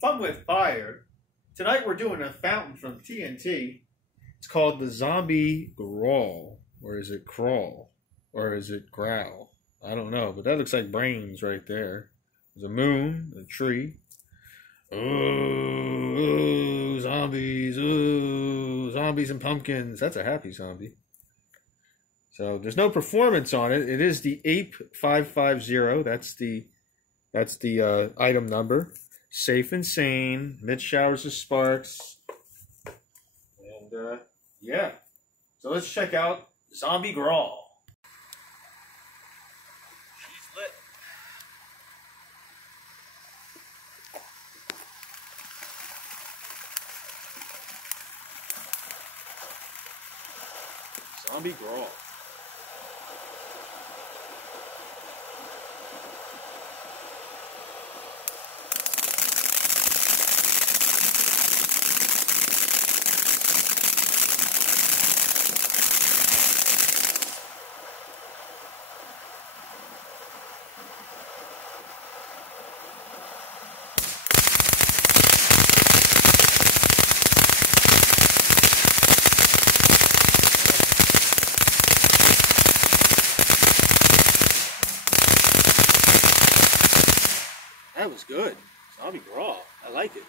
Fun with fire. Tonight we're doing a fountain from TNT. It's called the Zombie Growl. Or is it Crawl? Or is it Growl? I don't know, but that looks like brains right there. There's a moon, a tree. Ooh, zombies, ooh, zombies and pumpkins. That's a happy zombie. So there's no performance on it. It is the Ape 550. That's the item number. Safe and sane. Mid showers of sparks. And yeah. So let's check out Zombie Growl. She's lit. Zombie Growl. That was good. Zombie Growl. I like it.